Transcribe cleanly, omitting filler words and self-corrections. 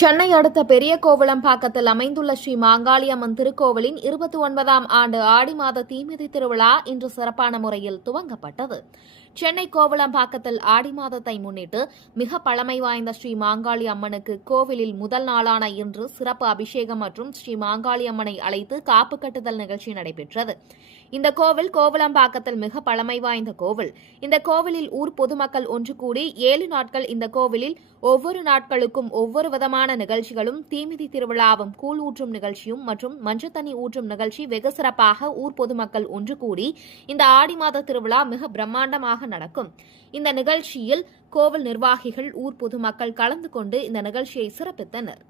சென்னை அடுத்த பெரிய கோவளம்பாக்கத்தில் அமைந்துள்ள ஸ்ரீ மாங்காளியம்மன் திருக்கோவிலின் 29ஆம் ஆண்டு ஆடி மாத தீமிதி திருவிழா இன்று சிறப்பான முறையில் துவங்கப்பட்டது. சென்னை கோவளம்பாக்கத்தில் ஆடி மாதத்தை முன்னிட்டு மிக பழமை வாய்ந்த ஸ்ரீ மாங்காளி அம்மனுக்கு கோவிலில் முதல் நாளான இன்று சிறப்பு அபிஷேகம் மற்றும் ஸ்ரீ மாங்காளி அம்மனை அழைத்து காப்பு கட்டுதல் நிகழ்ச்சி நடைபெற்றது. இந்த கோவில் கோவளம்பாக்கத்தில் மிக பழமை வாய்ந்த கோவில். இந்த கோவிலில் ஊர் பொதுமக்கள் ஒன்று கூடி 7 நாட்கள் இந்த கோவிலில் ஒவ்வொரு நாட்களுக்கும் ஒவ்வொரு விதமான நிகழ்ச்சிகளும், தீமிதி திருவிழாவும், கூழ் ஊற்றும் நிகழ்ச்சியும் மற்றும் மஞ்சத்தண்ணி ஊற்றும் நிகழ்ச்சி வெகு சிறப்பாக ஊர் பொதுமக்கள் ஒன்று கூடி இந்த ஆடி மாத திருவிழா மிக பிரம்மாண்டமாக நடக்கும். இந்த நிகழ்ச்சியில் கோவில் நிர்வாகிகள், ஊர் பொதுமக்கள் கலந்து கொண்டு இந்த நிகழ்ச்சியை சிறப்பித்தனர்.